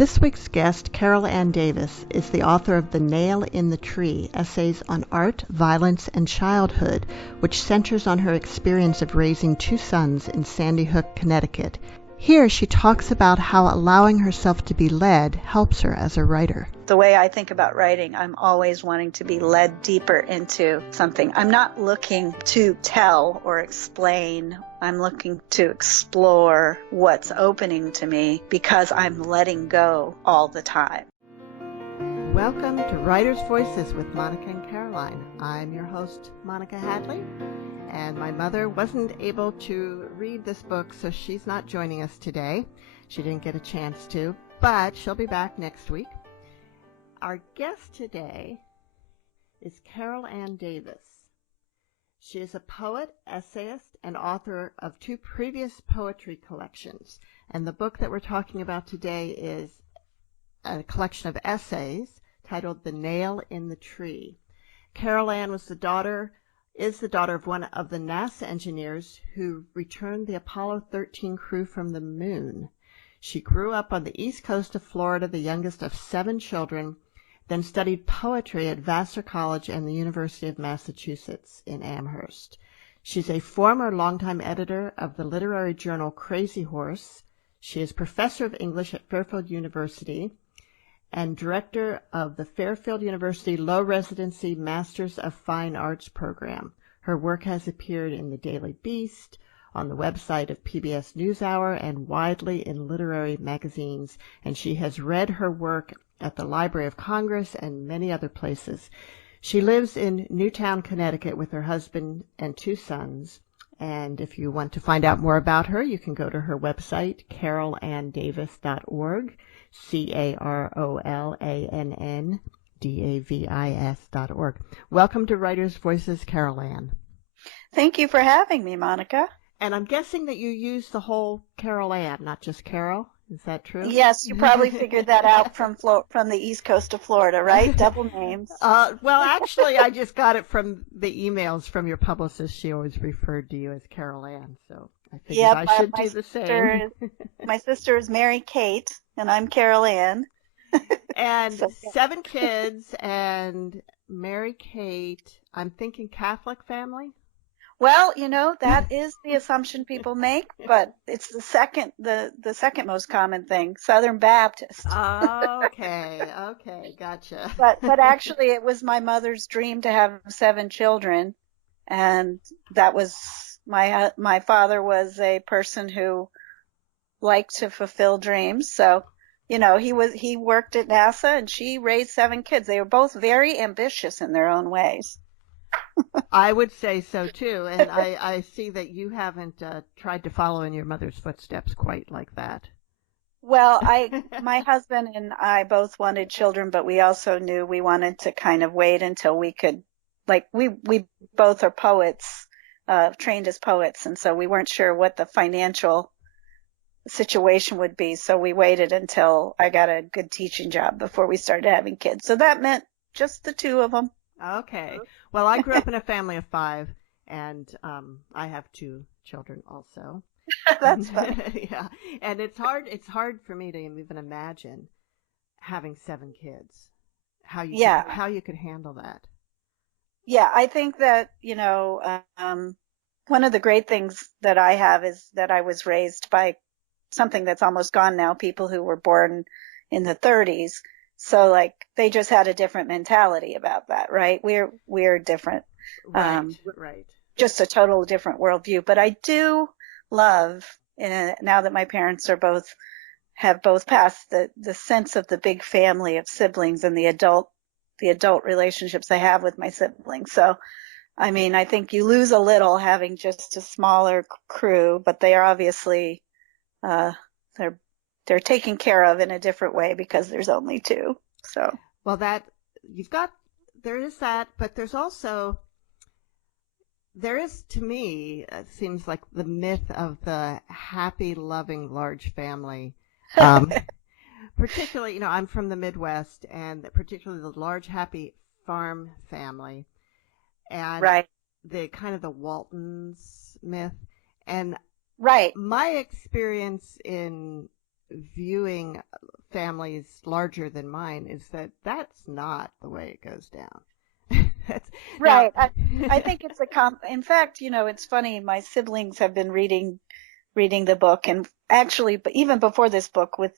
This week's guest, Carol Ann Davis, is the author of The Nail in the Tree, Essays on Art, Violence, and Childhood, which centers on her experience of raising two sons in Sandy Hook, Connecticut. Here she talks about how allowing herself to be led helps her as a writer. The way I think about writing, I'm always wanting to be led deeper into something. I'm not looking to tell or explain. I'm looking to explore what's opening to me because I'm letting go all the time. Welcome to Writer's Voices with Monica and Caroline. I'm your host, Monica Hadley, and my mother wasn't able to read this book, so she's not joining us today. She didn't get a chance to, but she'll be back next week. Our guest today is Carol Ann Davis. She is a poet, essayist, and author of two previous poetry collections, and the book that we're talking about today is a collection of essays titled The Nail in the Tree. Carol Ann is the daughter of one of the NASA engineers who returned the Apollo 13 crew from the moon. She grew up on the east coast of Florida, the youngest of 7 children, then studied poetry at Vassar College and the University of Massachusetts in Amherst. She's a former longtime editor of the literary journal Crazy Horse. She is professor of English at Fairfield University and director of the Fairfield University Low Residency Masters of Fine Arts program. Her work has appeared in the Daily Beast, on the website of PBS NewsHour, and widely in literary magazines, and she has read her work at the Library of Congress and many other places. She lives in Newtown, Connecticut with her husband and 2 sons, and if you want to find out more about her, you can go to her website, carolandavis.org, carolandavis.org. Welcome to Writer's Voices, Carol Ann. Thank you for having me, Monica. And I'm guessing that you use the whole Carol Ann, not just Carol. Is that true? Yes, you probably figured that out from the east coast of Florida, right? Double names. Well, actually, I just got it from the emails from your publicist. She always referred to you as Carol Ann, so I figured I should do the same. My sister is Mary Kate, and I'm Carol Ann. And so, 7 kids, and Mary Kate, I'm thinking Catholic family? Well, that is the assumption people make, but it's the second most common thing, Southern Baptist. Okay, gotcha. But actually it was my mother's dream to have 7 children, and that was my father was a person who liked to fulfill dreams. So, he worked at NASA and she raised 7 kids. They were both very ambitious in their own ways. I would say so too, and I see that you haven't tried to follow in your mother's footsteps quite like that. Well, my husband and I both wanted children, but we also knew we wanted to kind of wait until we could, we both are poets, trained as poets, and so we weren't sure what the financial situation would be, so we waited until I got a good teaching job before we started having kids. So that meant just the 2 of them. Okay. Well, I grew up in a family of 5, and I have 2 children also. That's funny. Yeah, and it's hard for me to even imagine having 7 kids. How you could handle that. Yeah, I think that one of the great things that I have is that I was raised by something that's almost gone now. People who were born in the 30s. So they just had a different mentality about that, right? We're different. Right. Just a total different worldview. But I do love, now that my parents have both passed, the sense of the big family of siblings and the adult relationships I have with my siblings. So, I mean, I think you lose a little having just a smaller crew, but they are obviously, they're taken care of in a different way because there's only 2. So, well, there is that, but there is, to me, it seems like the myth of the happy, loving, large family. Particularly, I'm from the Midwest, and particularly the large, happy farm family, and right. the kind of the Waltons myth, and right. My experience in viewing families larger than mine is that that's not the way it goes down. Now, Right. I think it's in fact, it's funny. My siblings have been reading the book, and actually, but even before this book, with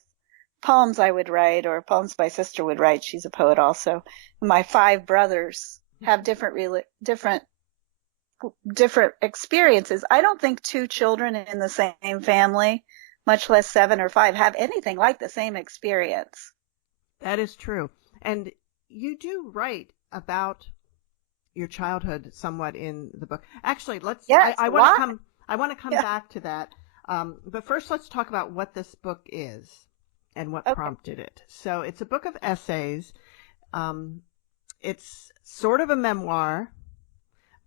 poems I would write or poems my sister would write. She's a poet also. My five brothers have different experiences. I don't think two children in the same family, much less seven or five, have anything like the same experience. that is true. And you do write about your childhood somewhat in the book. Actually, Yes, I a want to lot. come Yeah. back to that. But first, let's talk about what this book is and what Okay. prompted it. So it's a book of essays. It's sort of a memoir,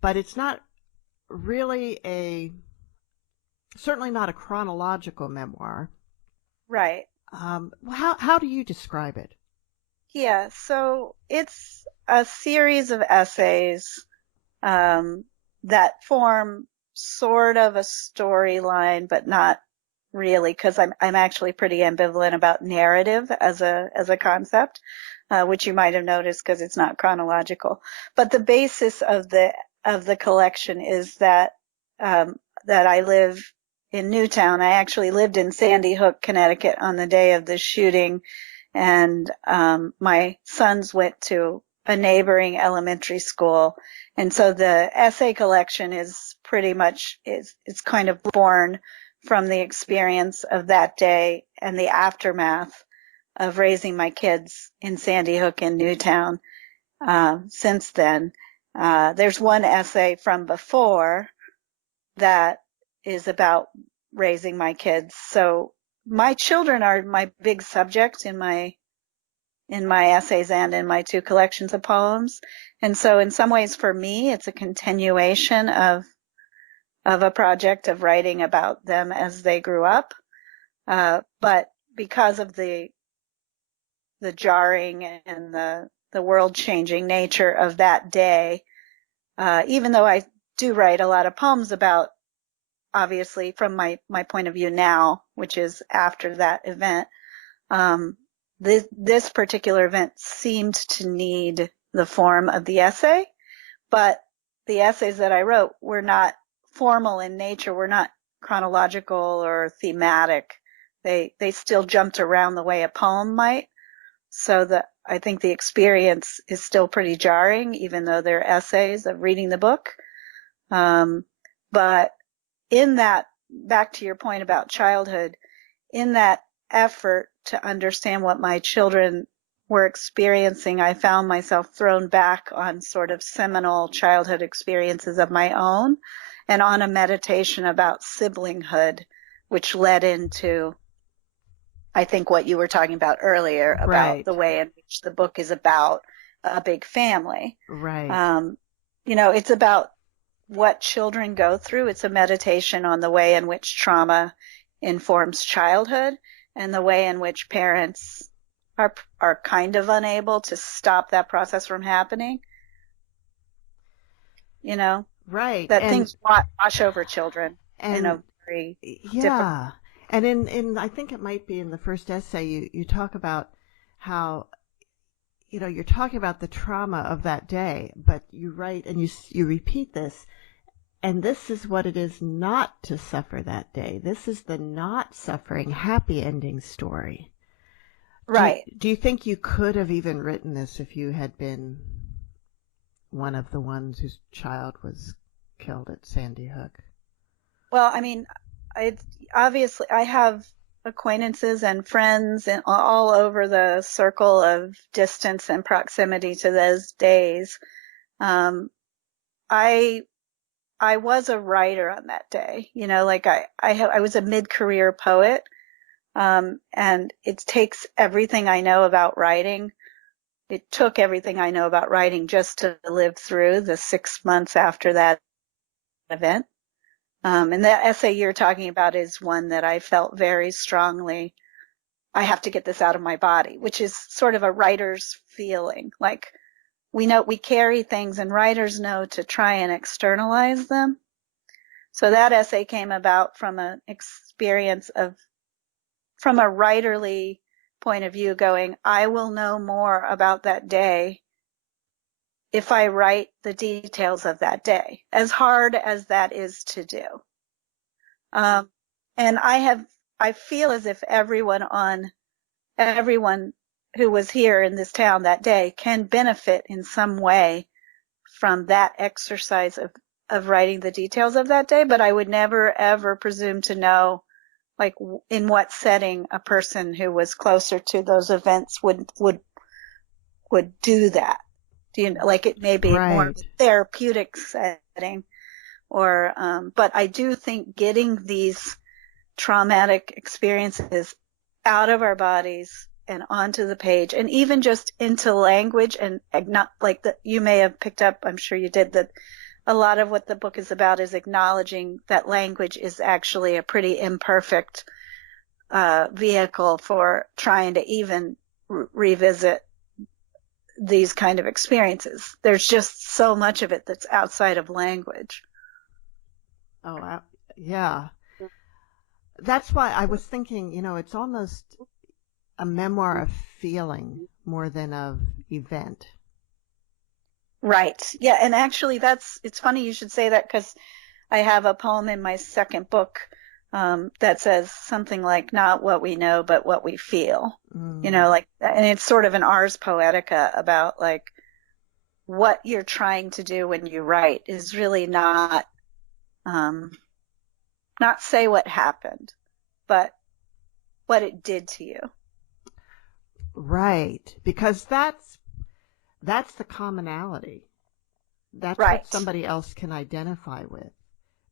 but it's not really certainly not a chronological memoir. Right. How do you describe it? Yeah. So it's a series of essays that form sort of a storyline, but not really, because I'm actually pretty ambivalent about narrative as a concept, which you might have noticed because it's not chronological. But the basis of the collection is that that I live in Newtown. I actually lived in Sandy Hook, Connecticut on the day of the shooting, and my sons went to a neighboring elementary school. And so the essay collection is pretty much it's kind of born from the experience of that day and the aftermath of raising my kids in Sandy Hook and Newtown since then. There's one essay from before that is about raising my kids. So my children are my big subject in my essays and in my two collections of poems. And so in some ways for me, it's a continuation of a project of writing about them as they grew up. But because of the jarring and the world changing nature of that day, even though I do write a lot of poems about, obviously from my point of view now, which is after that event, this particular event seemed to need the form of the essay, but the essays that I wrote were not formal in nature, were not chronological or thematic. They still jumped around the way a poem might. So I think the experience is still pretty jarring, even though they're essays of reading the book. But in that, back to your point about childhood, in that effort to understand what my children were experiencing, I found myself thrown back on sort of seminal childhood experiences of my own and on a meditation about siblinghood, which led into, I think, what you were talking about earlier about Right. the way in which the book is about a big family. Right. It's about what children go through. It's a meditation on the way in which trauma informs childhood and the way in which parents are kind of unable to stop that process from happening. Right. That things wash over children in a very different. Yeah. And in I think it might be in the first essay you talk about how you're talking about the trauma of that day, but you write and you repeat this, and this is what it is not to suffer that day. This is the not suffering happy ending story. Right. Do you think you could have even written this if you had been one of the ones whose child was killed at Sandy Hook? Well, I mean, obviously I have acquaintances and friends all over the circle of distance and proximity to those days. I was a writer on that day, I was a mid-career poet. And it takes everything I know about writing. It took everything I know about writing just to live through the 6 months after that event. And the essay you're talking about is one that I felt very strongly, I have to get this out of my body, which is sort of a writer's feeling. Like we know we carry things and writers know to try and externalize them. So that essay came about from an experience of from a writerly point of view going, I will know more about that day if I write the details of that day, as hard as that is to do. And I feel as if everyone who was here in this town that day can benefit in some way from that exercise of writing the details of that day, but I would never ever presume to know like in what setting a person who was closer to those events would do that. Do you know, like it may be Right. more therapeutic setting or but I do think getting these traumatic experiences out of our bodies and onto the page and even just into language and not like that you may have picked up, I'm sure you did, that a lot of what the book is about is acknowledging that language is actually a pretty imperfect vehicle for trying to even revisit these kind of experiences. There's just so much of it that's outside of language. Oh, yeah. That's why I was thinking, it's almost a memoir of feeling more than of event. Right. Yeah. And actually it's funny you should say that because I have a poem in my second book that says something like not what we know, but what we feel, like, and it's sort of an Ars Poetica about like what you're trying to do when you write is really not say what happened, but what it did to you. Right. Because that's the commonality. That's right. what somebody else can identify with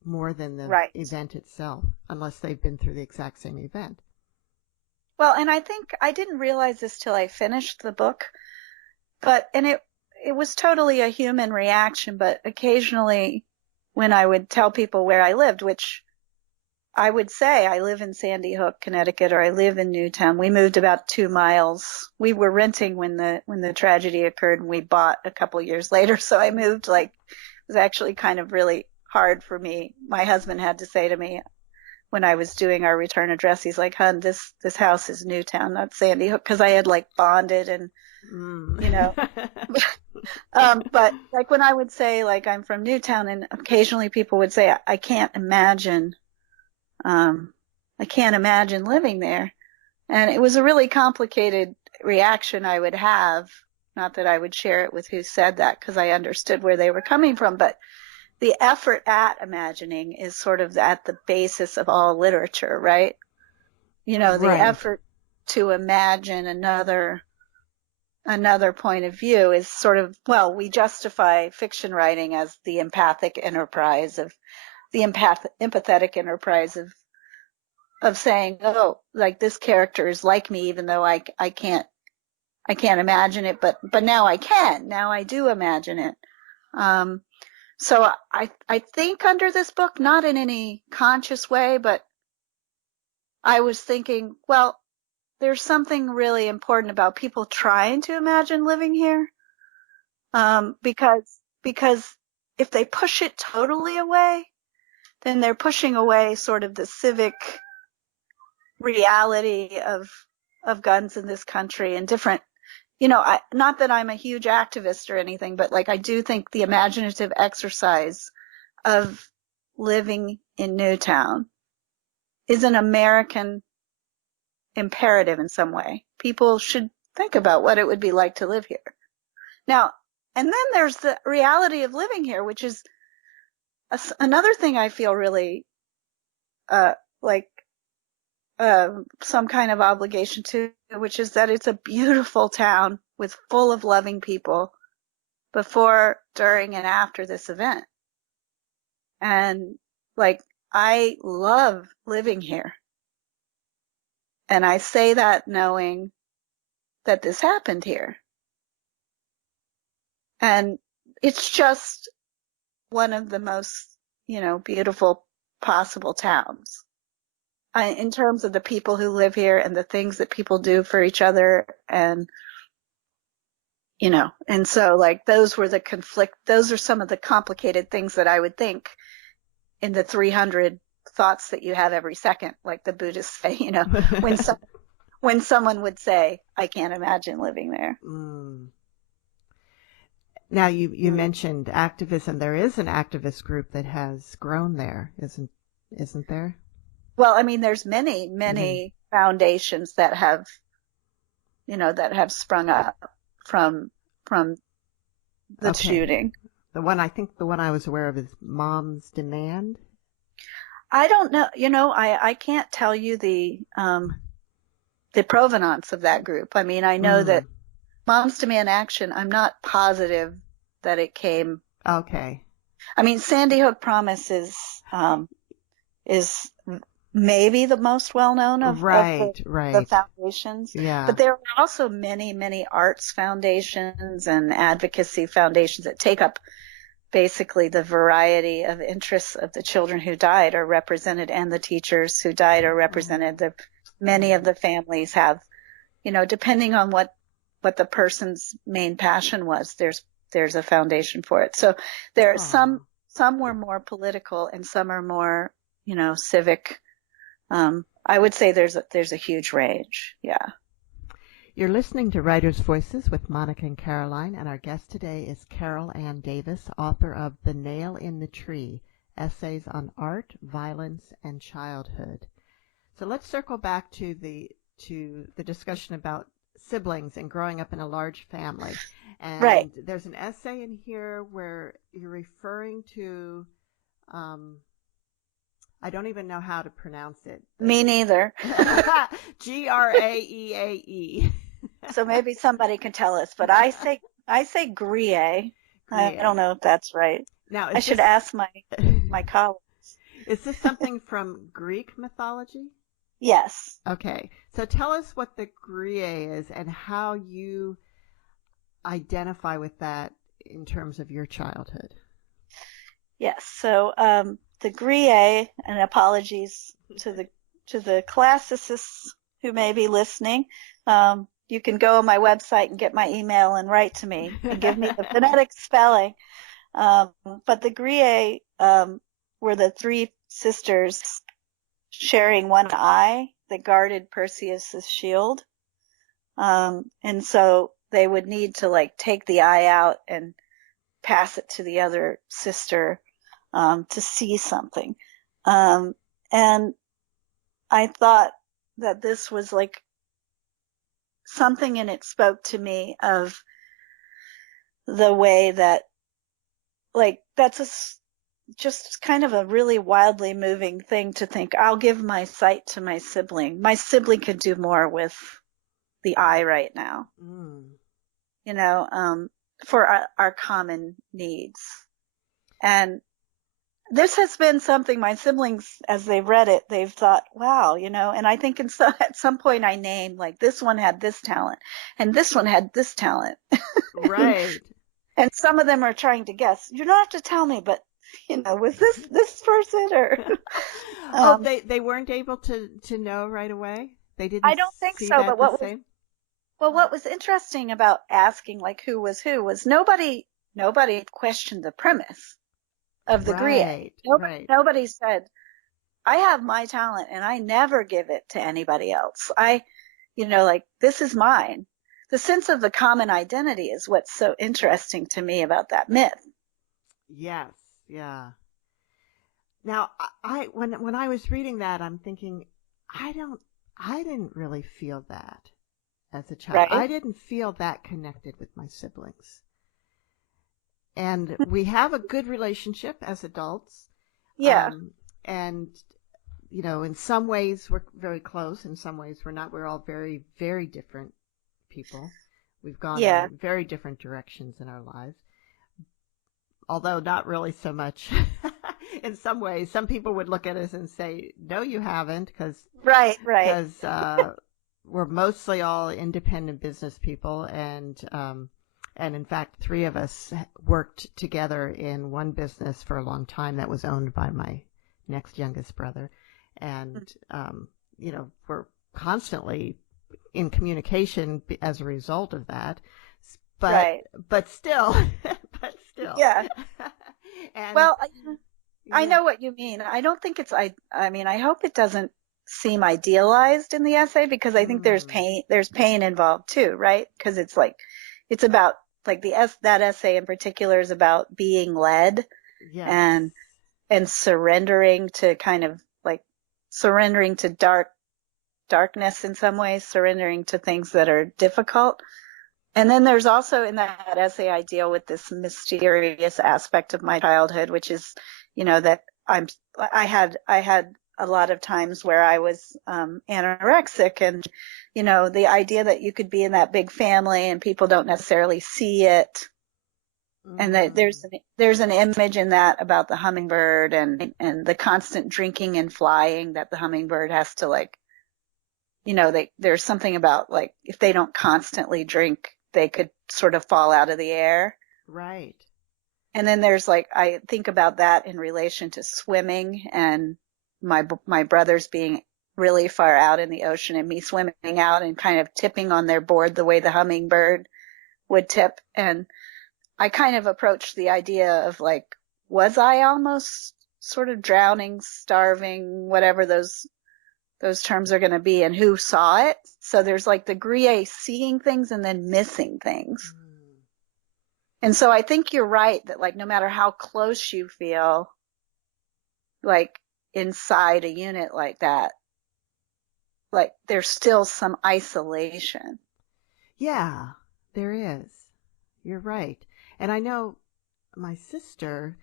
more than the right. event itself, unless they've been through the exact same event. Well, and I think I didn't realize this till I finished the book, and it was totally a human reaction, but occasionally when I would tell people where I lived, which I would say I live in Sandy Hook, Connecticut, or I live in Newtown. We moved about 2 miles. We were renting when the tragedy occurred, and we bought a couple years later. So I moved it was actually kind of really hard for me. My husband had to say to me when I was doing our return address, he's like, "Hun, this house is Newtown, not Sandy Hook," because I had like bonded and but like when I would say like I'm from Newtown, and occasionally people would say I can't imagine living there. And it was a really complicated reaction I would have. Not that I would share it with who said that because I understood where they were coming from, but the effort at imagining is sort of at the basis of all literature, right? The right. effort to imagine another point of view is sort of, well, we justify fiction writing as the empathetic enterprise of saying, oh, like this character is like me, even though I can't imagine it, but now I can. Now I do imagine it. So I think under this book, not in any conscious way, but I was thinking, well, there's something really important about people trying to imagine living here. Because if they push it totally away, then they're pushing away sort of the civic reality of guns in this country and different, not that I'm a huge activist or anything, but like I do think the imaginative exercise of living in Newtown is an American imperative in some way. People should think about what it would be like to live here. Now, and then there's the reality of living here, which is another thing I feel really some kind of obligation to, which is that it's a beautiful town with full of loving people before, during, and after this event. And like, I love living here. And I say that knowing that this happened here. And it's just one of the most, beautiful possible towns. In terms of the people who live here and the things that people do for each other and so like those are some of the complicated things that I would think in the 300 thoughts that you have every second, like the Buddhists say, when when someone would say, I can't imagine living there. Mm. Now, you mentioned activism. There is an activist group that has grown there, isn't there? Well, I mean, there's many foundations that have, that have sprung up from the shooting. The one I was aware of is Mom's Demand. I don't know. I can't tell you the provenance of that group. I mean, I know that Moms Demand Action, I'm not positive that it came. Okay. I mean, Sandy Hook Promise is maybe the most well-known of the foundations. Yeah. But there are also many arts foundations and advocacy foundations that take up basically the variety of interests of the children who died are represented, and the teachers who died are represented. Many of the families have, depending on what the person's main passion was, there's a foundation for it. So there are some were more political and some are more, civic. I would say there's a huge range. Yeah. You're listening to Writers' Voices with Monica and Caroline, and our guest today is Carol Ann Davis, author of The Nail in the Tree, Essays on Art, Violence, and Childhood. So let's circle back to the discussion about siblings and growing up in a large family. And there's an essay in here where you're referring to, I don't even know how to pronounce it. Me neither. Graeae. So maybe somebody can tell us, but I say Grille. I don't know if that's right. Now, I should ask my colleagues. Is this something from Greek mythology? Yes. Okay. So tell us what the Grille is and how you identify with that in terms of your childhood. Yes. So the Grille, and apologies to the classicists who may be listening, you can go on my website and get my email and write to me and give me the phonetic spelling. But the Grille were the three sisters sharing one eye that guarded Perseus's shield. And so they would need to take the eye out and pass it to the other sister to see something. And I thought that this was something, and it spoke to me of the way that that's just kind of a really wildly moving thing to think, I'll give my sight to my sibling. My sibling could do more with the eye right now, for our common needs. And this has been something my siblings, as they've read it, they've thought, wow, and I think at some point I named, this one had this talent and this one had this talent. Right. And some of them are trying to guess. You don't have to tell me, but, was this person or? They weren't able to know right away? They didn't. I don't think so, but what was interesting about asking who was nobody questioned the premise of the Grille. Nobody said, I have my talent and I never give it to anybody else. This is mine. The sense of the common identity is what's so interesting to me about that myth. Yes. Yeah. Now, when I was reading that, I'm thinking, I didn't really feel that as a child. Right. I didn't feel that connected with my siblings. And we have a good relationship as adults. Yeah. And, in some ways we're very close. In some ways we're not. We're all very, very different people. We've gone in very different directions in our lives. Although not really so much. In some ways, some people would look at us and say, no, you haven't, because we're mostly all independent business people, and in fact, three of us worked together in one business for a long time that was owned by my next youngest brother, and we're constantly in communication as a result of that, but still, yeah. And, well, I know what you mean. I don't think it's, I mean, I hope it doesn't seem idealized in the essay, because I think there's pain involved too, right? Because it's like, it's about like that essay in particular is about being led Yes. and surrendering to kind of like surrendering to darkness in some ways, surrendering to things that are difficult. And then there's also in that essay, I deal with this mysterious aspect of my childhood, which is, that I had a lot of times where I was anorexic, and, the idea that you could be in that big family and people don't necessarily see it. And that there's an image in that about the hummingbird and the constant drinking and flying that the hummingbird has to, like, there's something about, like, if they don't constantly drink, they could sort of fall out of the air. Right. And then there's, like, I think about that in relation to swimming and my brothers being really far out in the ocean and me swimming out and kind of tipping on their board the way the hummingbird would tip. And I kind of approached the idea of, like, was I almost sort of drowning, starving, whatever those terms are going to be, and who saw it? So there's like the grille seeing things and then missing things. And so I think you're right that, like, no matter how close you feel, like, inside a unit like that, like, there's still some isolation. Yeah, there is. You're right. And I know my sister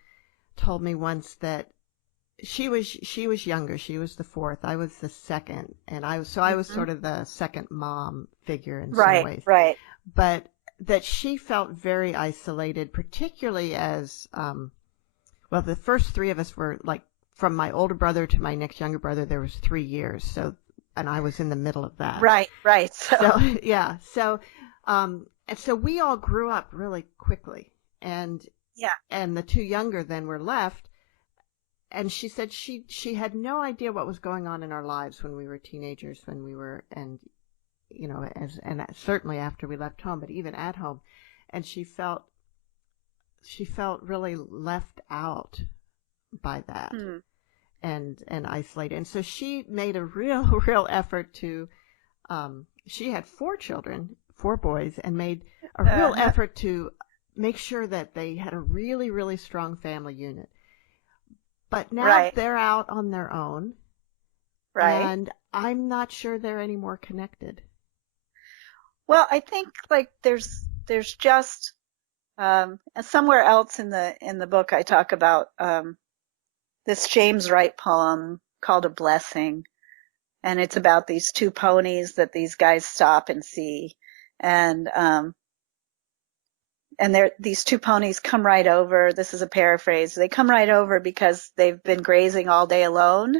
told me once that she was younger. She was the fourth. I was the second, and I was sort of the second mom figure in some ways. Right. But that she felt very isolated, particularly as well. The first three of us were, like, from my older brother to my next younger brother, there was 3 years. So, and I was in the middle of that. Right. So yeah. So, and so we all grew up really quickly, and the two younger then were left. And she said she had no idea what was going on in our lives when we were teenagers, and certainly after we left home, but even at home. And she felt really left out by that and isolated. And so she made a real effort to, she had 4 children, 4 boys, and made a real effort to make sure that they had a really, really strong family unit. But now they're out on their own. Right. And I'm not sure they're any more connected. Well, I think, like, there's just somewhere else in the book I talk about this James Wright poem called A Blessing, and it's about these 2 ponies that these guys stop and see, and these 2 ponies come right over. This is a paraphrase. They come right over because they've been grazing all day alone.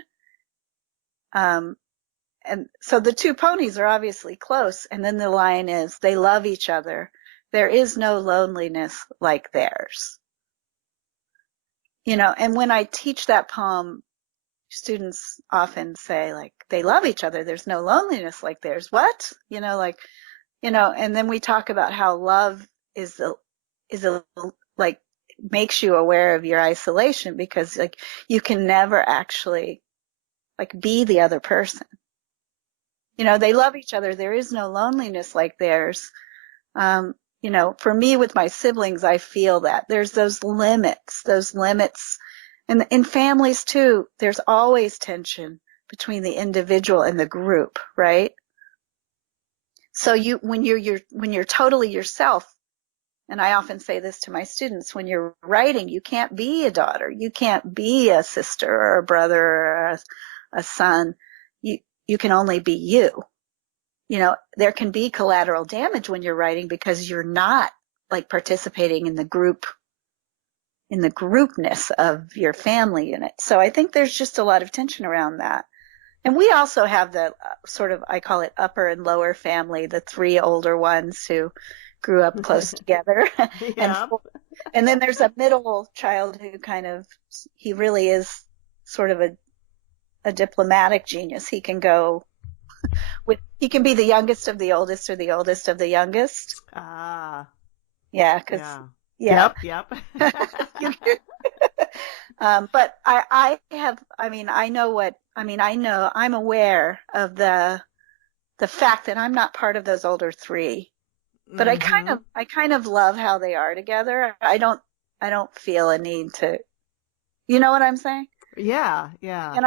And so the 2 ponies are obviously close. And then the line is, they love each other. There is no loneliness like theirs. And when I teach that poem, students often say, like, they love each other. There's no loneliness like theirs. What? And then we talk about how love is like, makes you aware of your isolation, because, like, you can never actually, like, be the other person. They love each other. There is no loneliness like theirs. For me with my siblings, I feel that there's those limits, and in families too, there's always tension between the individual and the group, right? So when you're totally yourself, and I often say this to my students, when you're writing, you can't be a daughter, you can't be a sister or a brother or a son. You can only be you. There can be collateral damage when you're writing because you're not, like, participating in the groupness of your family unit. So I think there's just a lot of tension around that. And we also have the sort of, I call it upper and lower family, the 3 older ones who grew up close together. Yeah. And then there's a middle child who he really is sort of a diplomatic genius. He can go he can be the youngest of the oldest or the oldest of the youngest. Ah. Yeah. Yeah. Yep. But I know I'm aware of the fact that I'm not part of those older three, but Mm-hmm. I kind of love how they are together. I don't feel a need to, you know what I'm saying? Yeah, yeah. And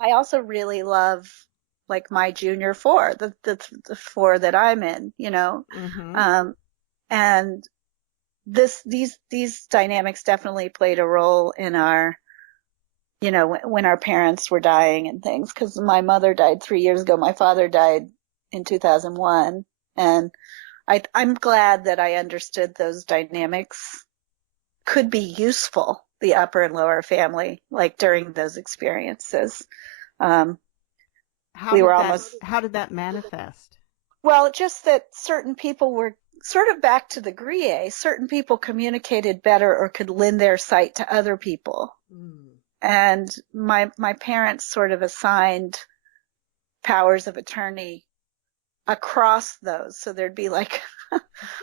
I also really love like my junior four, the four that I'm in, you know. Mm-hmm. Um, and these dynamics definitely played a role in our, you know, when our parents were dying and things, because my mother died 3 years ago. My father died in 2001. And I'm glad that I understood those dynamics could be useful, the upper and lower family, like during those experiences. Um, we were almost, How did that manifest? well, just that certain people were sort of back to the grille. Certain people communicated better or could lend their sight to other people. Mm. And my parents sort of assigned powers of attorney across those. So there'd be like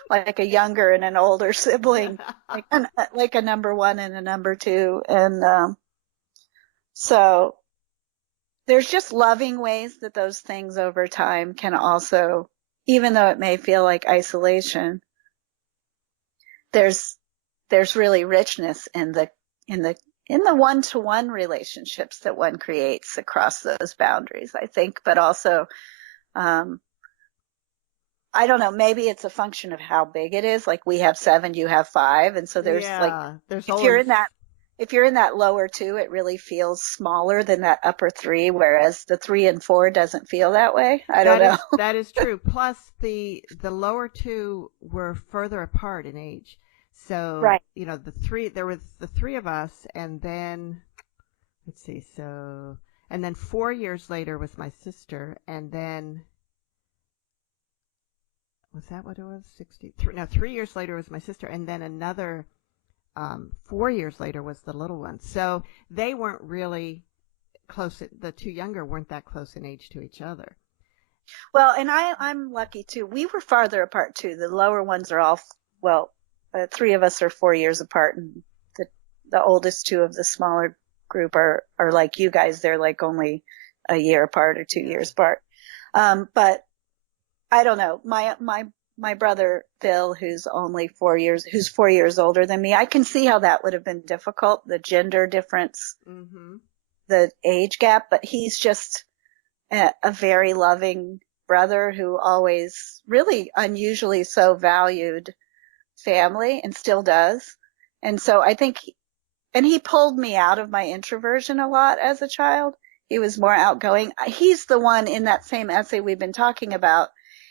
like a younger and an older sibling, like a number one and a number two. And so there's just loving ways that those things over time can also, even though it may feel like isolation, there's really richness in the in the one-to-one relationships that one creates across those boundaries, I think. But also, um, I don't know, maybe it's a function of how big it is. Like we have seven, you have five. And so there's like, Yeah, there's if you're always in that, if you're in that lower two, it really feels smaller than that upper three, whereas the three and four doesn't feel that way. I don't know. that is true. Plus the lower two were further apart in age. So, Right. you know, there was the three of us, and then let's see, and then 4 years later was my sister, and then was that what it was? 63. No, 3 years later was my sister, and then another 4 years later was the little one. So they weren't really close. The two younger weren't that close in age to each other. Well, and I'm lucky too. We were farther apart too. The lower ones are all, well, three of us are 4 years apart, and the oldest two of the smaller group are like you guys. They're like only a year apart or 2 years apart. But I don't know. My brother Phil, who's 4 years older than me, I can see how that would have been difficult, the gender difference, Mm-hmm. the age gap, but he's just a very loving brother who always really unusually so valued family and still does. And so I think, and he pulled me out of my introversion a lot as a child. He was more outgoing. He's the one in that same essay we've been talking about.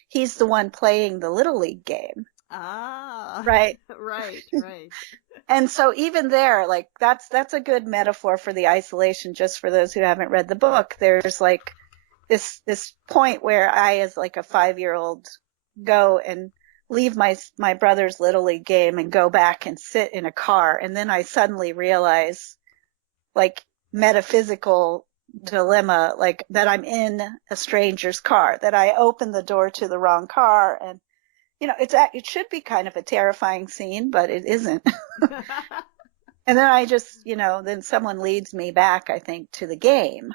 He's the one playing the Little League game. Ah, Right. right, right. And so even there, like that's a good metaphor for the isolation, just for those who haven't read the book. There's like this point where I, as like a 5-year-old, go and leave my brother's Little League game and go back and sit in a car. And then I suddenly realize, like, metaphysical dilemma, like that I'm in a stranger's car, that I opened the door to the wrong car. And, you know, it should be kind of a terrifying scene, but it isn't. And then I just, you know, then someone leads me back, I think, to the game.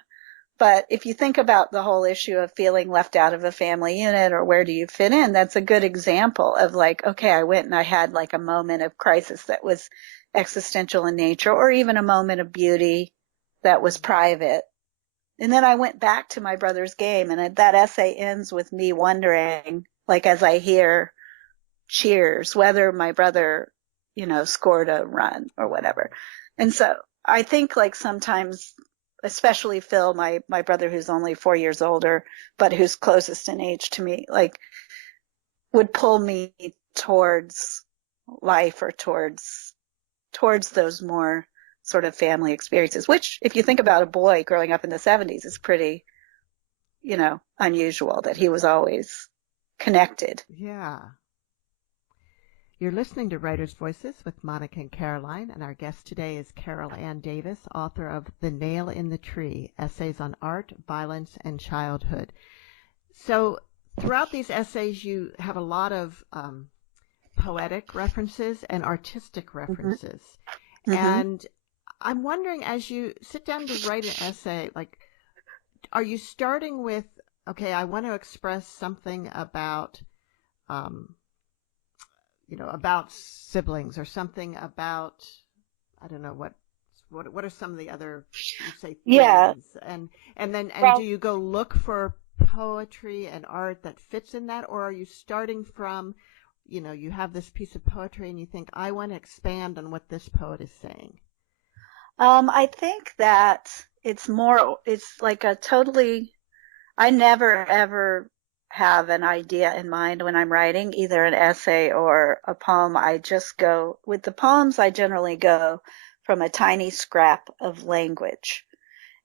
But if you think about the whole issue of feeling left out of a family unit or where do you fit in, that's a good example of like, okay, I went and I had like a moment of crisis that was existential in nature, or even a moment of beauty that was private. And then I went back to my brother's game, and that essay ends with me wondering, like, as I hear cheers, whether my brother, you know, scored a run or whatever. And so I think like sometimes, especially Phil, my brother who's only 4 years older, but who's closest in age to me, like would pull me towards life or towards those more sort of family experiences, which if you think about a boy growing up in the 70s is pretty, you know, unusual that he was always connected. Yeah. You're listening to Writers' Voices with Monica and Caroline, and our guest today is Carol Ann Davis, author of The Nail in the Tree, Essays on Art, Violence, and Childhood. So throughout these essays, you have a lot of poetic references and artistic references. Mm-hmm. And I'm wondering, as you sit down to write an essay, like, are you starting with, okay, I want to express something about, um, about siblings, or something about, I don't know, what are some of the other, you say, Yeah. themes, and do Well, you go look for poetry and art that fits in that, or are you starting from, you have this piece of poetry and you think, I want to expand on what this poet is saying? I think that it's like a totally, I never ever have an idea in mind when I'm writing either an essay or a poem. I just go, with the poems, I generally go from a tiny scrap of language.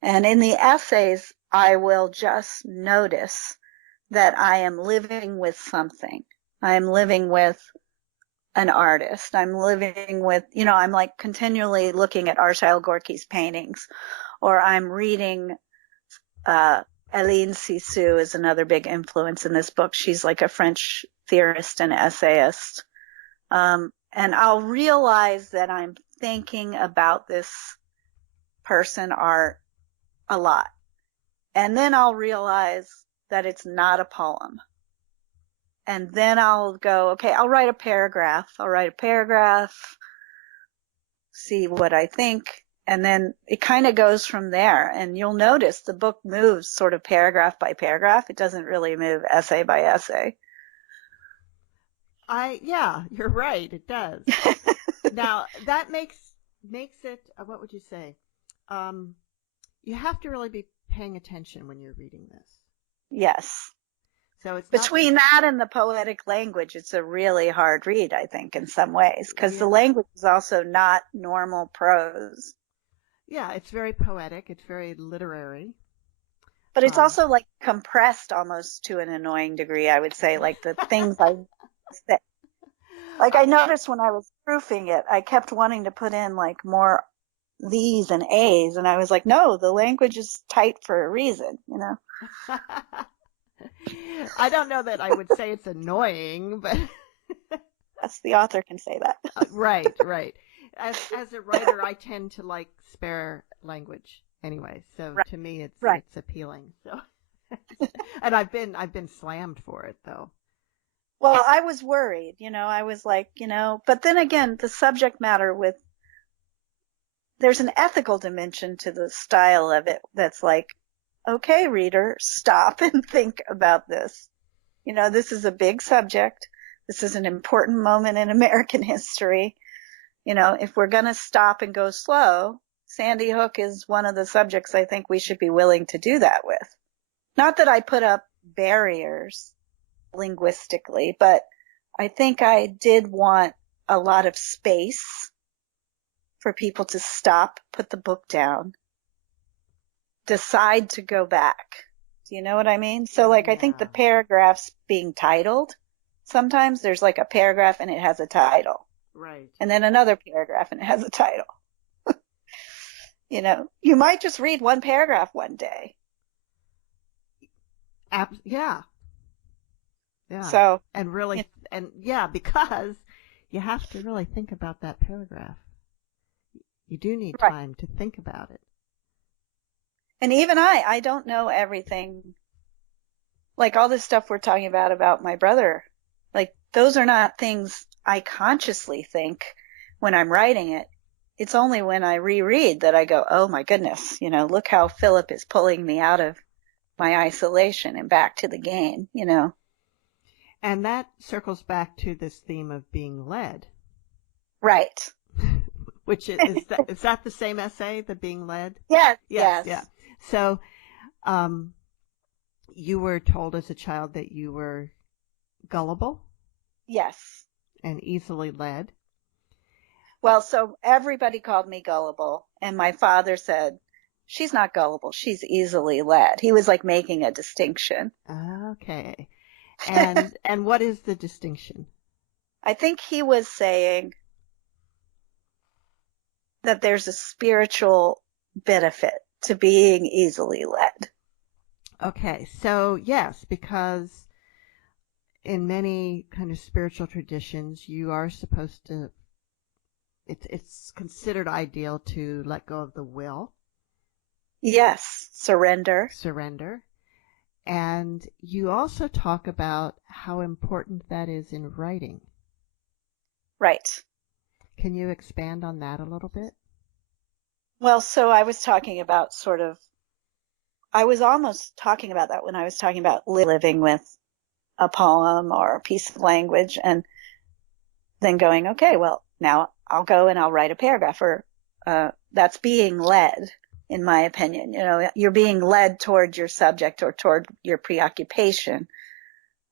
And in the essays, I will just notice that I am living with something. I am living with an artist. I'm living with, I'm like continually looking at Arshile Gorky's paintings, or I'm reading, Aline Sissou is another big influence in this book. She's like a French theorist and essayist. And I'll realize that I'm thinking about this person art a lot. And then I'll realize that it's not a poem. And then I'll go, okay, I'll write a paragraph. See what I think. And then it kind of goes from there. And you'll notice the book moves sort of paragraph by paragraph. It doesn't really move essay by essay. Yeah, you're right. It does. Now that makes it. What would you say? You have to really be paying attention when you're reading this. Yes. So it's between that and the poetic language, it's a really hard read, I think, in some ways, because the language is also not normal prose. Yeah, it's very poetic. It's very literary. But it's also like compressed almost to an annoying degree, I would say, like the things I said. Like I noticed when I was proofing it, I kept wanting to put in like more these and A's, and I was like, no, the language is tight for a reason, I don't know that I would say it's annoying, but that's the author can say that. Right. As a writer, I tend to like spare language anyway, so to me it's appealing. So, and I've been slammed for it though. Well, I was worried, I was like, but then again, the subject matter there's an ethical dimension to the style of it that's like, okay, reader, stop and think about this. This is a big subject. This is an important moment in American history. If we're going to stop and go slow, Sandy Hook is one of the subjects I think we should be willing to do that with. Not that I put up barriers linguistically, but I think I did want a lot of space for people to stop, put the book down, decide to go back. Do you know what I mean? So like, I think the paragraphs being titled, sometimes there's like a paragraph and it has a title. Right. And then another paragraph and it has a title. You might just read one paragraph one day. Yeah. So, and really, because you have to really think about that paragraph. You do need time to think about it. And even I don't know everything. Like all this stuff we're talking about my brother, like those are not things I consciously think when I'm writing it. It's only when I reread that I go, oh my goodness, look how Philip is pulling me out of my isolation and back to the game, And that circles back to this theme of being led. Right. Which is that the same essay, the being led? Yes. Yeah. So, you were told as a child that you were gullible? Yes. And easily led? Well, so everybody called me gullible, and my father said, she's not gullible, she's easily led. He was like making a distinction. Okay. And what is the distinction? I think he was saying that there's a spiritual benefit to being easily led. Okay, so yes, because in many kind of spiritual traditions, you are supposed to it's considered ideal to let go of the will, Yes, surrender. surrender. And you also talk about how important that is in writing. Right. Can you expand on that a little bit? Well, so I was talking about I was almost talking about that when I was talking about living with a poem or a piece of language and then going, okay, well, now I'll go and I'll write a paragraph or, that's being led, in my opinion. You know, you're being led toward your subject or toward your preoccupation.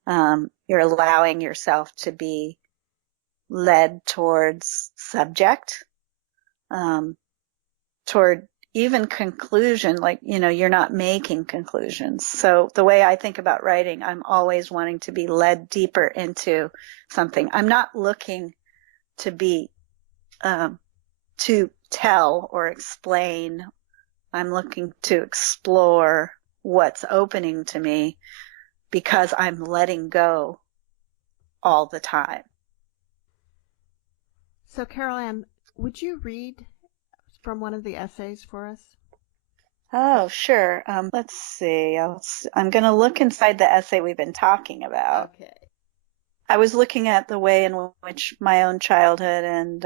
You're allowing yourself to be led towards subject, toward even conclusion, like, you're not making conclusions. So the way I think about writing, I'm always wanting to be led deeper into something. I'm not looking to be, to tell or explain. I'm looking to explore what's opening to me because I'm letting go all the time. So, Carol Ann, would you read from one of the essays for us? Oh, sure. Let's see. I'm going to look inside the essay we've been talking about. Okay. I was looking at the way in which my own childhood and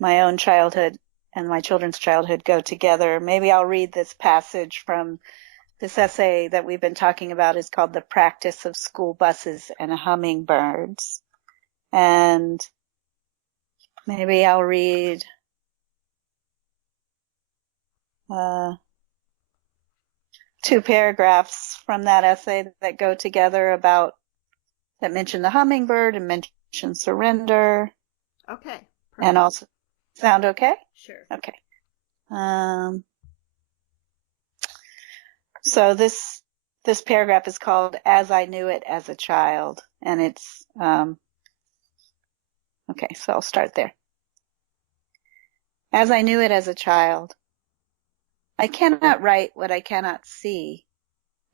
my children's childhood go together. Maybe I'll read this passage from this essay that we've been talking about. Is called The Practice of School Buses and Hummingbirds. And maybe I'll read two paragraphs from that essay that go together that mention the hummingbird and mention surrender. Okay. Perfect. And also, sound okay? Sure. Okay. So this paragraph is called As I Knew It as a Child. And it's, okay, so I'll start there. As I knew it as a child, I cannot write what I cannot see,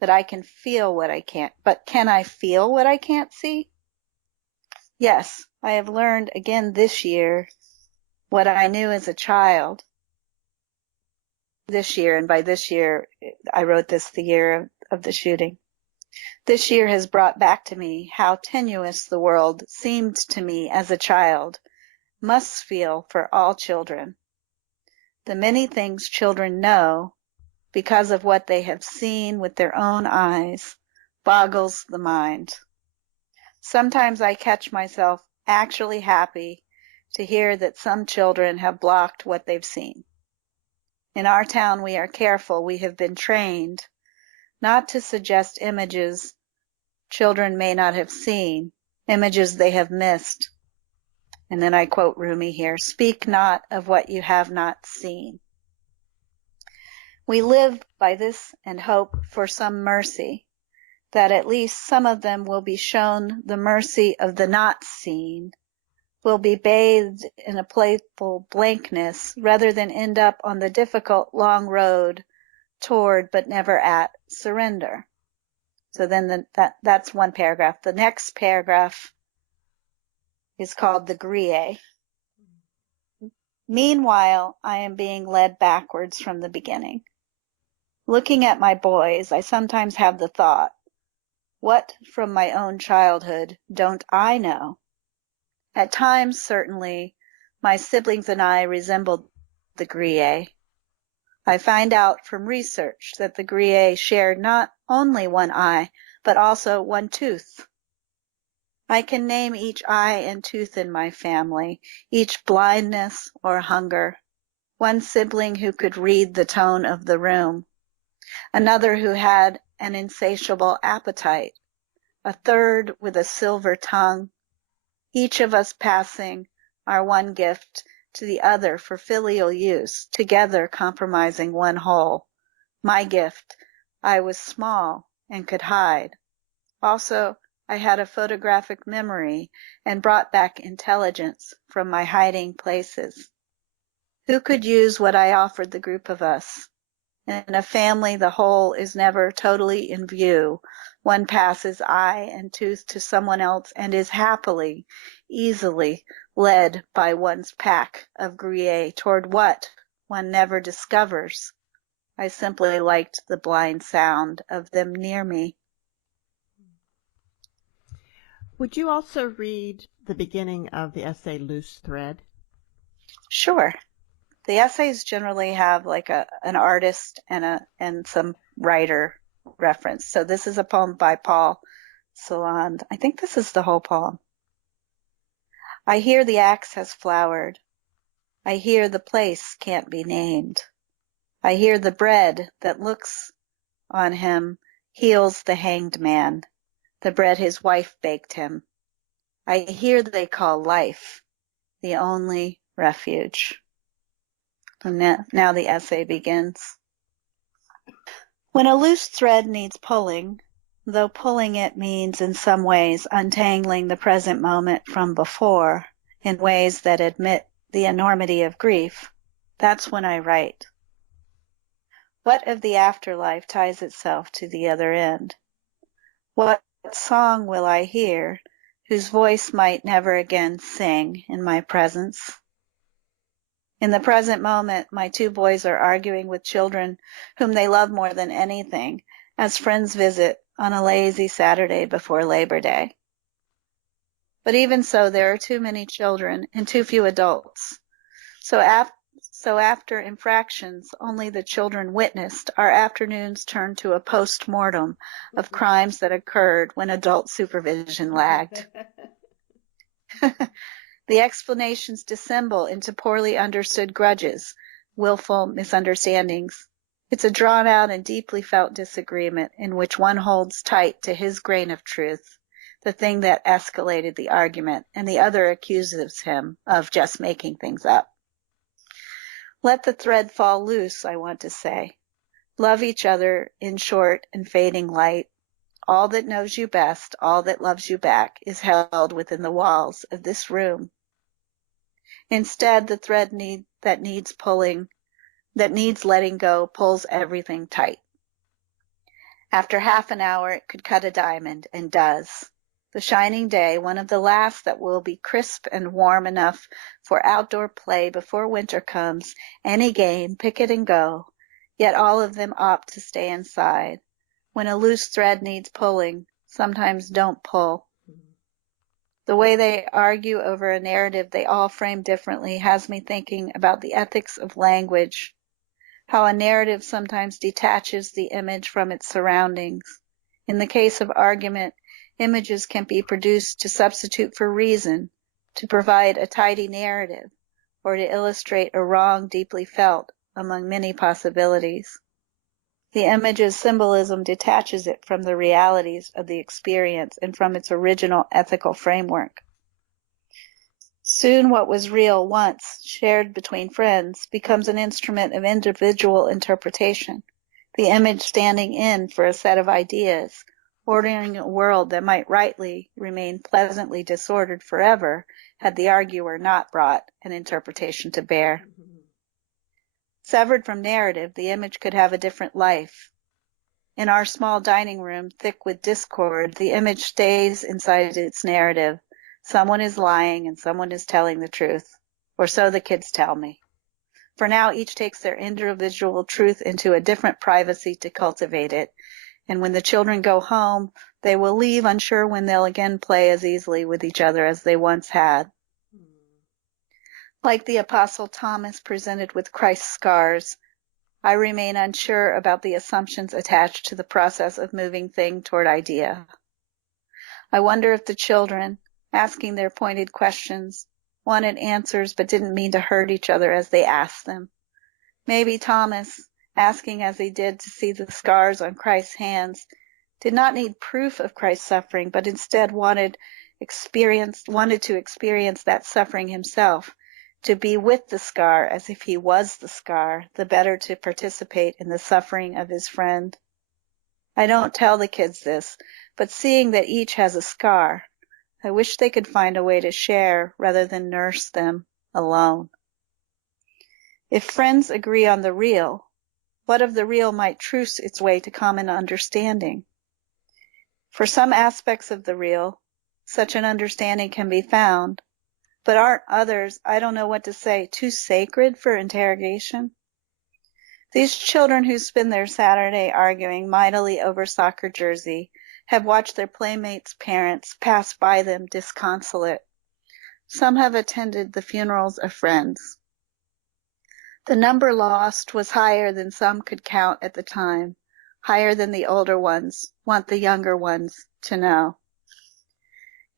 but I can feel what I can't. But can I feel what I can't see? Yes, I have learned again this year what I knew as a child. This year, and by this year, I wrote this the year of the shooting. This year has brought back to me how tenuous the world seemed to me as a child, must feel for all children. The many things children know because of what they have seen with their own eyes boggles the mind. Sometimes I catch myself actually happy to hear that some children have blocked what they've seen. In our town, we are careful. We have been trained not to suggest images children may not have seen, images they have missed. And then I quote Rumi here, speak not of what you have not seen. We live by this and hope for some mercy, that at least some of them will be shown the mercy of the not seen, will be bathed in a playful blankness rather than end up on the difficult long road toward but never at surrender. So then that's one paragraph. The next paragraph is called the grille. Meanwhile, I am being led backwards from the beginning. Looking at my boys, I sometimes have the thought, what from my own childhood don't I know? At times, certainly, my siblings and I resembled the grille. I find out from research that the grille shared not only one eye, but also one tooth. I can name each eye and tooth in my family, each blindness or hunger. One sibling who could read the tone of the room, another who had an insatiable appetite, a third with a silver tongue, each of us passing our one gift to the other for filial use, together compromising one whole. My gift, I was small and could hide. Also, I had a photographic memory and brought back intelligence from my hiding places. Who could use what I offered the group of us? In a family, the whole is never totally in view, One passes eye and tooth to someone else and is happily, easily led by one's pack of gruyere toward what one never discovers. I simply liked the blind sound of them near me. Would you also read the beginning of the essay Loose Thread? Sure. The essays generally have like an artist and some writer reference. So this is a poem by Paul Celan. I think this is the whole poem. I hear the axe has flowered. I hear the place can't be named. I hear the bread that looks on him heals the hanged man, the bread his wife baked him. I hear they call life the only refuge. And now the essay begins. When a loose thread needs pulling, though pulling it means in some ways untangling the present moment from before in ways that admit the enormity of grief, that's when I write. What of the afterlife ties itself to the other end? What song will I hear whose voice might never again sing in my presence? In the present moment, my two boys are arguing with children whom they love more than anything as friends visit on a lazy Saturday before Labor Day. But even so, there are too many children and too few adults. So after infractions only the children witnessed, our afternoons turn to a post-mortem of crimes that occurred when adult supervision lagged. The explanations dissemble into poorly understood grudges, willful misunderstandings. It's a drawn-out and deeply felt disagreement in which one holds tight to his grain of truth, the thing that escalated the argument, and the other accuses him of just making things up. Let the thread fall loose, I want to say. Love each other in short and fading light. All that knows you best, all that loves you back, is held within the walls of this room. Instead, the thread that needs letting go, pulls everything tight. After half an hour, it could cut a diamond, and does. The shining day, one of the last that will be crisp and warm enough for outdoor play before winter comes, any game, pick it and go, yet all of them opt to stay inside. When a loose thread needs pulling, sometimes don't pull. The way they argue over a narrative they all frame differently has me thinking about the ethics of language, how a narrative sometimes detaches the image from its surroundings. In the case of argument, images can be produced to substitute for reason, to provide a tidy narrative, or to illustrate a wrong deeply felt among many possibilities. The image's symbolism detaches it from the realities of the experience and from its original ethical framework. Soon what was real once, shared between friends, becomes an instrument of individual interpretation, the image standing in for a set of ideas, ordering a world that might rightly remain pleasantly disordered forever had the arguer not brought an interpretation to bear. Severed from narrative, the image could have a different life. In our small dining room, thick with discord, the image stays inside its narrative. Someone is lying and someone is telling the truth, or so the kids tell me. For now, each takes their individual truth into a different privacy to cultivate it, and when the children go home, they will leave unsure when they'll again play as easily with each other as they once had. Like the Apostle Thomas presented with Christ's scars, I remain unsure about the assumptions attached to the process of moving thing toward idea. I wonder if the children, asking their pointed questions, wanted answers but didn't mean to hurt each other as they asked them. Maybe Thomas, asking as he did to see the scars on Christ's hands, did not need proof of Christ's suffering, but instead wanted to experience that suffering himself, to be with the scar as if he was the scar, the better to participate in the suffering of his friend. I don't tell the kids this, but seeing that each has a scar, I wish they could find a way to share rather than nurse them alone. If friends agree on the real, what of the real might truce its way to common understanding? For some aspects of the real, such an understanding can be found, but aren't others, I don't know what to say, too sacred for interrogation? These children who spend their Saturday arguing mightily over soccer jersey have watched their playmates' parents pass by them disconsolate. Some have attended the funerals of friends. The number lost was higher than some could count at the time, higher than the older ones want the younger ones to know.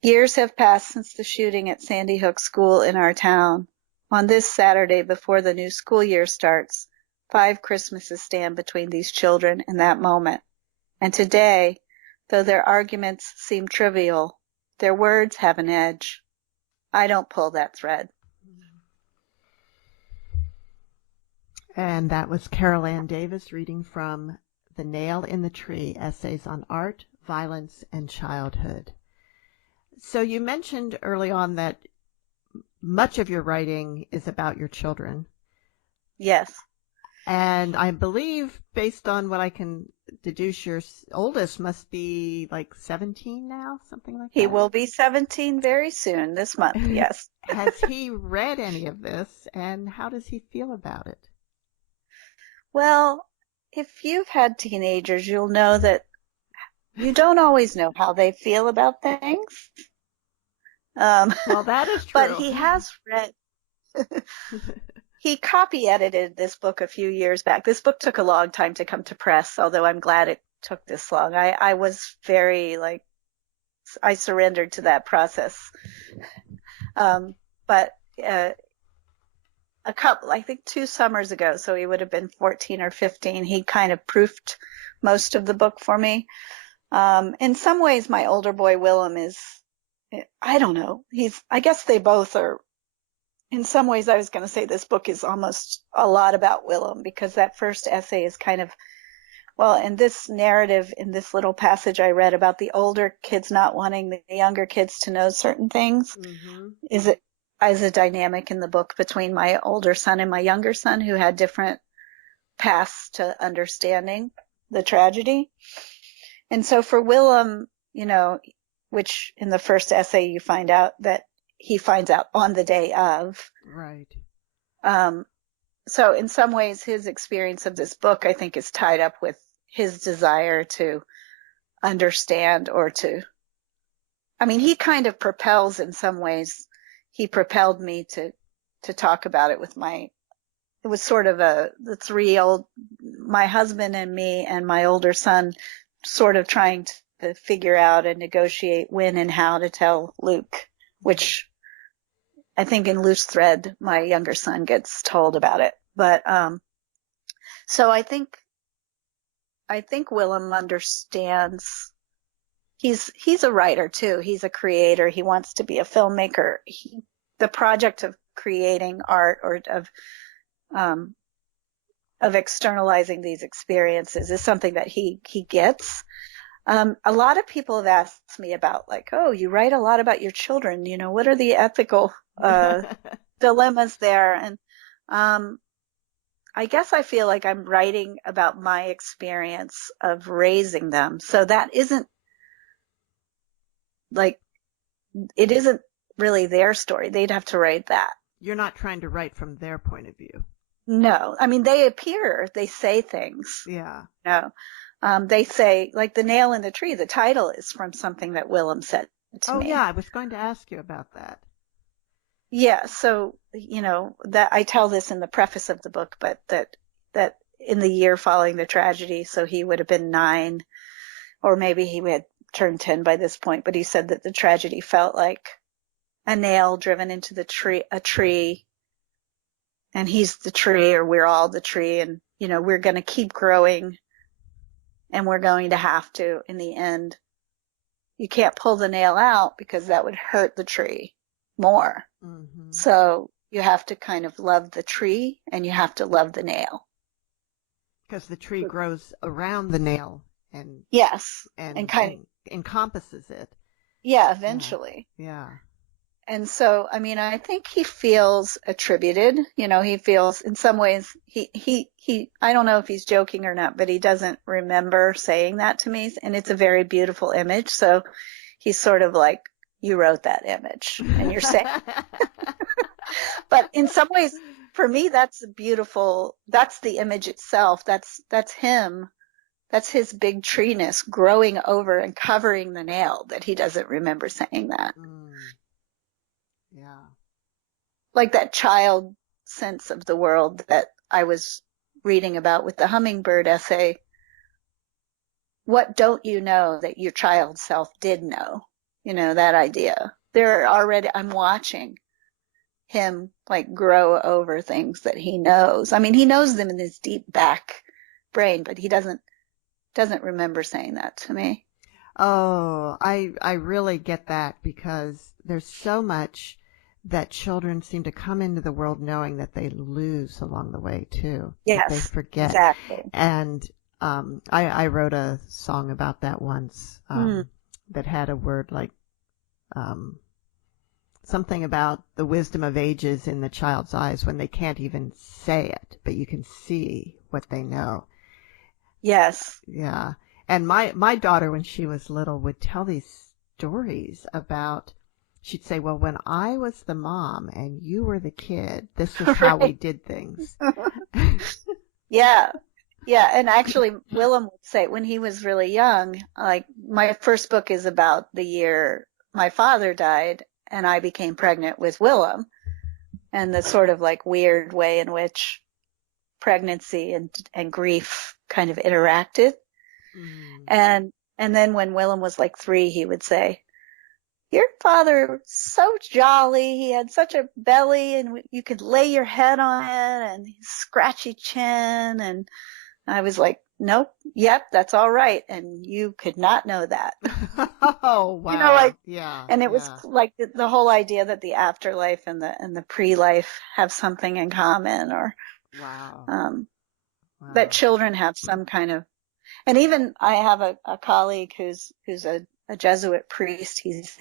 Years have passed since the shooting at Sandy Hook School in our town. On this Saturday before the new school year starts, 5 Christmases stand between these children and that moment. And today, though their arguments seem trivial, their words have an edge. I don't pull that thread. And that was Carol Ann Davis reading from The Nail in the Tree, Essays on Art, Violence, and Childhood. So you mentioned early on that much of your writing is about your children. Yes. And I believe, based on what I can deduce, your oldest must be like 17 now, something like that. He will be 17 very soon, this month, yes. Has he read any of this, and how does he feel about it? Well, if you've had teenagers, you'll know that you don't always know how they feel about things. Well, that is true. But he has read. He copy edited this book a few years back. This book took a long time to come to press, although I'm glad it took this long. I was very I surrendered to that process. But a couple, I think 2 summers ago, so he would have been 14 or 15, he kind of proofed most of the book for me. In some ways, my older boy, Willem, is, I don't know, I guess they both are. In some ways, I was going to say this book is almost a lot about Willem, because that first essay is kind of, well, in this narrative, in this little passage I read about the older kids not wanting the younger kids to know certain things, is a dynamic in the book between my older son and my younger son, who had different paths to understanding the tragedy. And so for Willem, which in the first essay you find out that he finds out on the day of. Right. So in some ways, his experience of this book, I think, is tied up with his desire to understand he kind of propels in some ways. He propelled me to talk about it with it was sort of my husband and me and my older son sort of trying to figure out and negotiate when and how to tell Luke, which I think in loose thread, my younger son gets told about it. But, so I think Willem understands. He's a writer too. He's a creator. He wants to be a filmmaker. The project of creating art or of externalizing these experiences is something that he gets. A lot of people have asked me about, oh, you write a lot about your children. What are the ethical dilemmas there? And I guess I feel like I'm writing about my experience of raising them. So that isn't it isn't really their story. They'd have to write that. You're not trying to write from their point of view. No. They say things. Yeah. No. They say, like The Nail in the Tree, the title is from something that Willem said to me. Oh, yeah. I was going to ask you about that. Yeah. So, that I tell this in the preface of the book, but that in the year following the tragedy, so he would have been 9, or maybe he had turned 10 by this point, but he said that the tragedy felt like a nail driven into a tree, and he's the tree, or we're all the tree, and, we're going to keep growing. And we're going to have to, in the end, you can't pull the nail out because that would hurt the tree more. Mm-hmm. So you have to kind of love the tree and you have to love the nail. Because the tree grows around the nail and yes, and kind of encompasses it. Yeah, eventually. Yeah. And so, I mean, I think he feels attributed, he feels in some ways I don't know if he's joking or not, but he doesn't remember saying that to me. And it's a very beautiful image. So he's sort of like, you wrote that image and you're saying, but in some ways for me, that's beautiful. That's the image itself. That's him. That's his big treeness growing over and covering the nail that he doesn't remember saying that. Yeah. Like that child sense of the world that I was reading about with the hummingbird essay. What don't you know that your child self did know? That idea. I'm watching him like grow over things that he knows. I mean, he knows them in his deep back brain, but he doesn't remember saying that to me. Oh, I really get that, because there's so much that children seem to come into the world knowing that they lose along the way too. Yes, that they forget. Exactly. And I wrote a song about that once, that had a word like something about the wisdom of ages in the child's eyes when they can't even say it, but you can see what they know. Yes. Yeah. And my daughter, when she was little, would tell these stories about, she'd say, well, when I was the mom and you were the kid, this is how we did things. Yeah. Yeah. And actually, Willem would say when he was really young, like my first book is about the year my father died and I became pregnant with Willem, and the sort of like weird way in which pregnancy and grief kind of interacted. And then when Willem was like 3, he would say, your father was so jolly. He had such a belly and you could lay your head on it and scratchy chin. And I was like, nope, yep, that's all right. And you could not know that. Oh, wow. Yeah. And it was like the whole idea that the afterlife and the pre-life have something in common, or that children have some kind of, and even I have a colleague who's a Jesuit priest. He's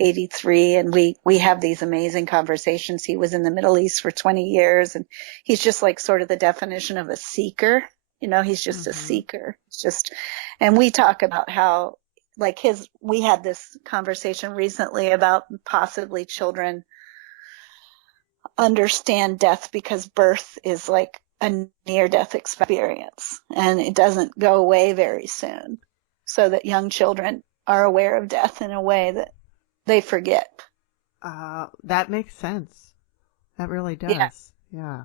83, and we have these amazing conversations. He was in the Middle East for 20 years, and he's just like sort of the definition of a seeker. He's just a seeker. It's just, and we talk about how, like we had this conversation recently about possibly children understand death because birth is like a near-death experience and it doesn't go away very soon, so that young children are aware of death in a way that they forget. That makes sense. That really does. Yeah.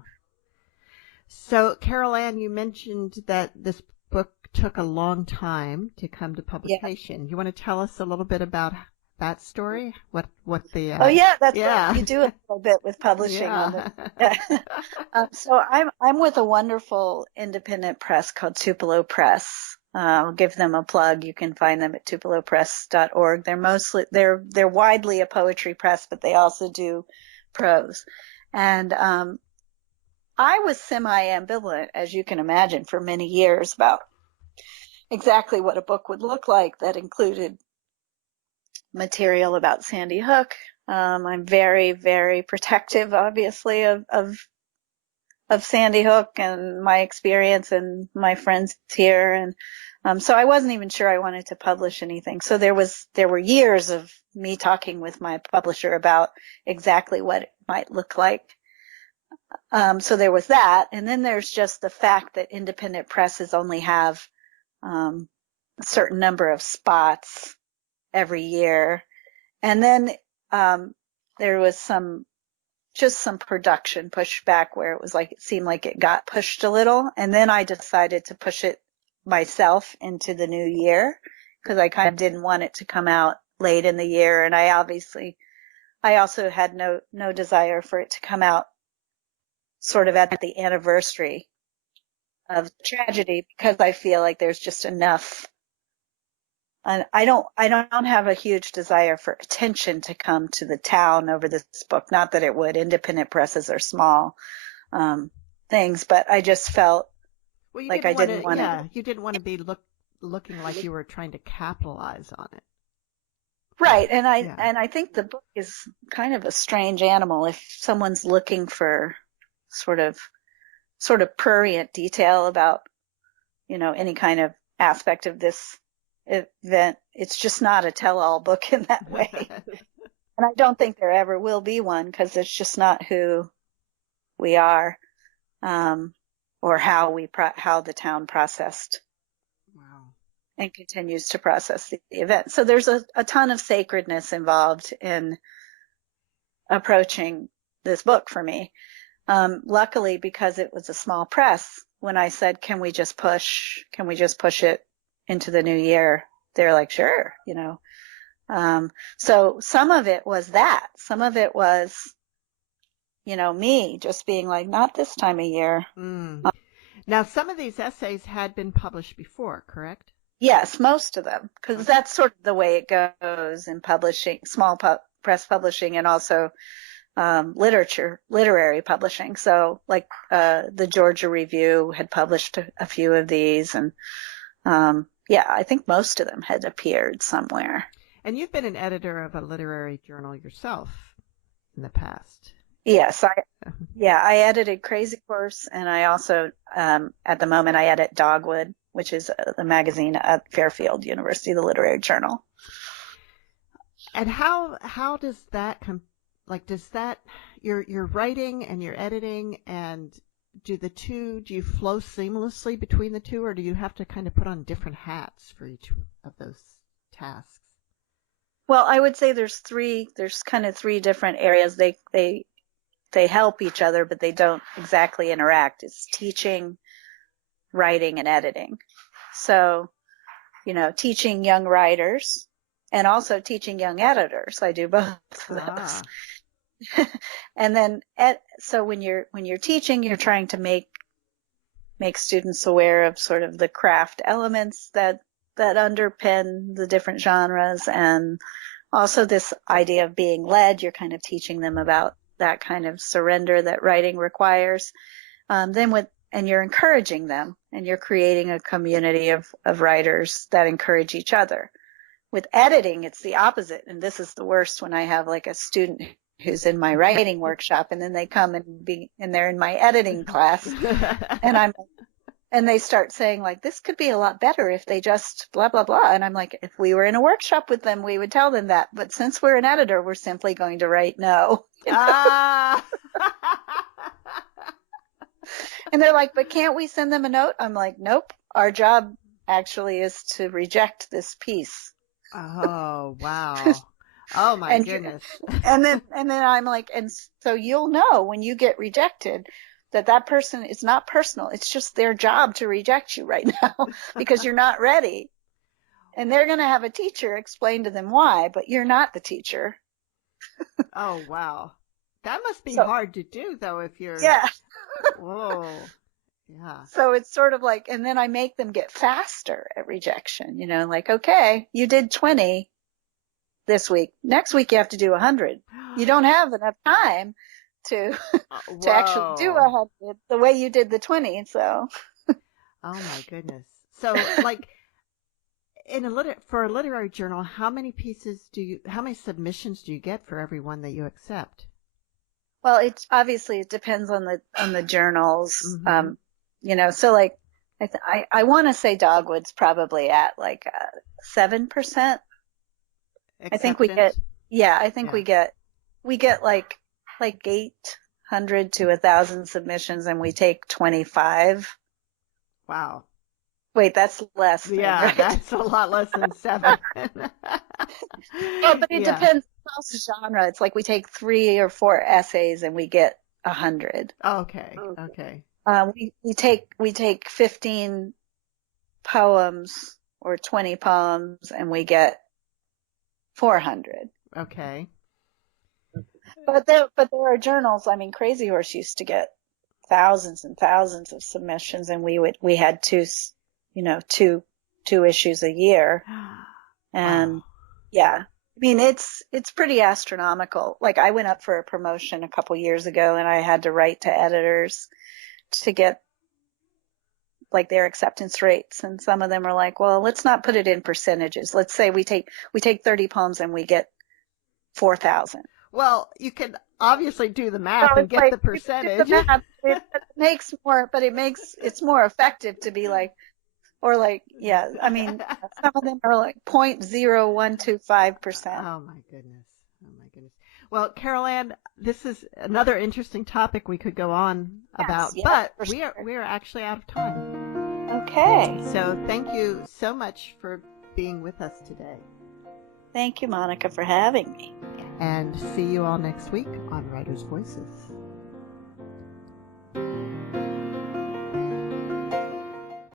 So, Carol Ann, you mentioned that this book took a long time to come to publication. You want to tell us a little bit about that story? What the that's what you do a little bit with publishing. So I'm with a wonderful independent press called Tupelo Press. I'll give them a plug. You can find them at tupelopress.org. They're widely a poetry press, but they also do prose. And I was semi-ambivalent, as you can imagine, for many years about exactly what a book would look like that included material about Sandy Hook. I'm very, very protective, obviously, of Sandy Hook and my experience and my friends here. And so I wasn't even sure I wanted to publish anything. So there were years of me talking with my publisher about exactly what it might look like. So there was that. And then there's just the fact that independent presses only have a certain number of spots every year. And then there was some production pushback where it seemed like it got pushed a little. And then I decided to push it myself into the new year because I kind of didn't want it to come out late in the year. And I also had no desire for it to come out sort of at the anniversary of tragedy, because I feel like there's just enough. And I don't have a huge desire for attention to come to the town over this book. Not that it would. Independent presses are small things, but I just felt like I didn't want to. Yeah, you didn't want to be looking like you were trying to capitalize on it. Right. And Yeah. I think the book is kind of a strange animal if someone's looking for sort of prurient detail about, any kind of aspect of this event. It's just not a tell-all book in that way. And I don't think there ever will be one because it's just not who we are, or how the town processed Wow. and continues to process the event. So there's a ton of sacredness involved in approaching this book for me. Luckily, because it was a small press, when I said, can we just push it into the new year? They're like, sure, So some of it was that. Some of it was, me just being like, not this time of year. Now, some of these essays had been published before, correct? Yes, most of them, because that's sort of the way it goes in publishing, small press publishing, and also literary publishing. So like the Georgia Review had published a few of these, and I think most of them had appeared somewhere. And you've been an editor of a literary journal yourself in the past. Yes, I edited Crazy Horse, and I also at the moment I edit Dogwood, which is the magazine at Fairfield University, the literary journal. And how does that does that you're writing and you're editing, and do you flow seamlessly between the two, or do you have to kind of put on different hats for each of those tasks? Well, I would say there's kind of three different areas. They help each other, but they don't exactly interact. It's teaching, writing, and editing. So, teaching young writers and also teaching young editors. I do both of those. And then, so when you're teaching, you're trying to make students aware of sort of the craft elements that underpin the different genres, and also this idea of being led. You're kind of teaching them about that kind of surrender that writing requires. And you're encouraging them, and you're creating a community of writers that encourage each other. With editing, it's the opposite. And this is the worst, when I have like a student who's in my writing workshop, and then they come and they're in my editing class, and they start saying like, this could be a lot better if they just blah, blah, blah. And I'm like, if we were in a workshop with them, we would tell them that. But since we're an editor, we're simply going to write no. And they're like, but can't we send them a note? I'm like, nope. Our job actually is to reject this piece. Oh, wow. Oh my goodness. And then I'm like, and so you'll know when you get rejected that person is not personal. It's just their job to reject you right now because you're not ready. And they're going to have a teacher explain to them why, but you're not the teacher. Oh, wow. That must be hard to do, though, if you're... Yeah. Whoa. Yeah. So it's sort of like, and then I make them get faster at rejection, like, okay, you did 20 this week. Next week you have to do 100. You don't have enough time to actually do 100 the way you did the 20. So. Oh my goodness. So like for a literary journal, how many submissions do you get for every one that you accept? Well, it depends on the journals. Mm-hmm. So like I want to say Dogwood's probably at like 7%. I think we get, we get like 800 to 1,000 submissions, and we take 25. Wow. Wait, that's less. Yeah, that's a lot less than 7. Well, but it depends on the genre. It's like we take 3 or 4 essays and we get 100. Okay. We take 15 poems or 20 poems and we get 400. Okay. But there are journals. I mean, Crazy Horse used to get thousands and thousands of submissions, and we had two issues a year. And yeah, I mean, it's pretty astronomical. Like I went up for a promotion a couple years ago, and I had to write to editors to get like their acceptance rates. And some of them are like, well, let's not put it in percentages. Let's say we take 30 poems and we get 4,000. Well, you can obviously do the math So and it's get like, the percentage. the math, it's more effective to be like, or like, yeah, I mean, some of them are like 0.0125%. Oh my goodness. Oh my goodness. Well, Carol Ann, this is another interesting topic we could go on about, Yes, but for sure. we are actually out of time. Okay. So thank you so much for being with us today. Thank you, Monica, for having me. And see you all next week on Writers' Voices.